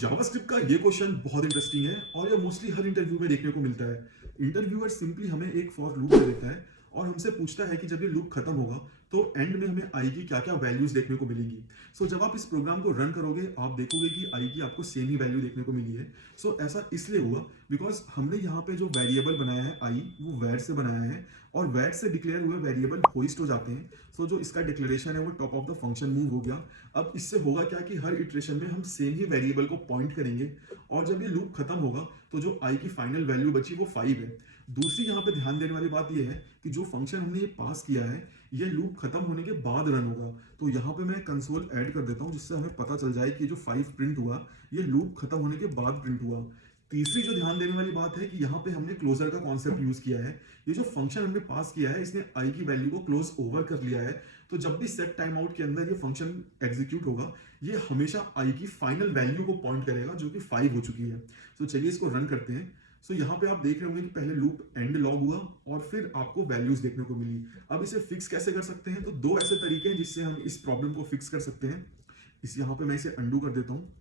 JavaScript का ये question बहुत इंटरेस्टिंग है और ये मोस्टली हर इंटरव्यू में देखने को मिलता है। इंटरव्यूअर सिंपली हमें एक फॉर लूप दे देता है और हमसे पूछता है कि जब ये लूप खत्म होगा तो एंड में हमें आई की क्या क्या वैल्यूज देखने को मिलेंगी। जब आप इस प्रोग्राम को रन करोगे आप देखोगे कि आई की आपको सेम ही वैल्यू देखने को मिली है। ऐसा इसलिए हुआ बिकॉज हमने यहाँ पे जो वेरिएबल बनाया है आई वो वैर से बनाया है और वैर से डिक्लेयर हुए वेरिएबल होइस्ट हो जाते हैं। जो इसका डिक्लेरेशन है वो top of the function move हो गया। अब इससे होगा क्या कि हर इटरेशन में हम सेम ही वेरिएबल को पॉइंट करेंगे और जब ये लूप खत्म होगा तो जो आई की फाइनल वैल्यू बची वो 5 है। दूसरी यहाँ पे ध्यान देने वाली बात ये है कि जो फंक्शन हमने ये पास किया है ये लूप खत्म होने के बाद रन होगा। तो यहाँ पे मैं कंसोल ऐड कर देता हूँ जिससे हमें पता चल जाए कि जो 5 प्रिंट हुआ ये लूप खत्म होने के बाद प्रिंट हुआ। तीसरी जो ध्यान देने वाली बात है कि यहाँ पे हमने क्लोजर का कॉन्सेप्ट यूज किया है। ये जो फंक्शन हमने पास किया है इसने आई की वैल्यू को क्लोज ओवर कर लिया है। तो जब भी सेट टाइम आउट के अंदर ये फंक्शन एग्जीक्यूट होगा ये हमेशा आई की फाइनल वैल्यू को पॉइंट करेगा जो कि 5 हो चुकी है। चलिए इसको रन करते हैं। यहाँ पे आप देख रहे होंगे कि पहले लूप एंड लॉग हुआ और फिर आपको वैल्यूज देखने को मिली। अब इसे फिक्स कैसे कर सकते हैं, तो दो ऐसे तरीके हैं जिससे हम इस प्रॉब्लम को फिक्स कर सकते हैं। यहाँ पे मैं इसे अंडू कर देता हूँ।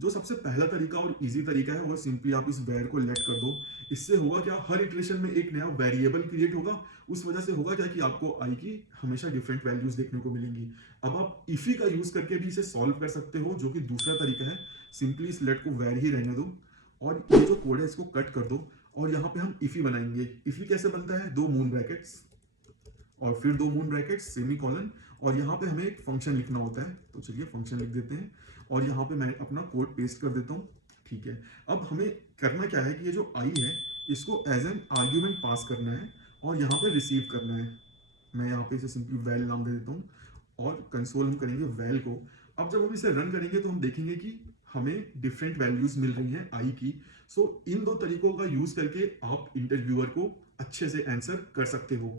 जो सबसे पहला तरीका और इजी तरीका है वो सिंपली आप इस वेर को लेट कर दो। इससे होगा क्या, हर इटरेशन में एक नया वेरिएबल क्रिएट होगा। उस वजह से होगा क्या कि आपको आई की हमेशा डिफरेंट वैल्यूज देखने को मिलेंगी। अब आप इफी का यूज करके भी इसे सॉल्व कर सकते हो जो कि दूसरा तरीका है। सिंपली इस लेट को वेर ही रहने दो और ये जो कोड है इसको कट कर दो और यहाँ पे हम इफी बनाएंगे। इफी कैसे बनता है, दो मून ब्रैकेट्स और फिर दो मून ब्रैकेट्स सेमी कॉलन और यहाँ पे हमें एक फंक्शन लिखना होता है। तो चलिए फंक्शन लिख देते हैं और यहाँ पे मैं अपना कोड पेस्ट कर देता हूँ। ठीक है, अब हमें करना क्या है कि ये जो आई है इसको एज एन आर्ग्यूमेंट पास करना है और यहाँ पे रिसीव करना है। मैं यहाँ पे इसे सिंपली वैल नाम दे देता हूँ और कंसोल हम करेंगे वैल को। अब जब हम इसे रन करेंगे तो हम देखेंगे कि हमें डिफरेंट वैल्यूज मिल रही हैं आई की। इन दो तरीकों का यूज करके आप इंटरव्यूअर को अच्छे से आंसर कर सकते हो।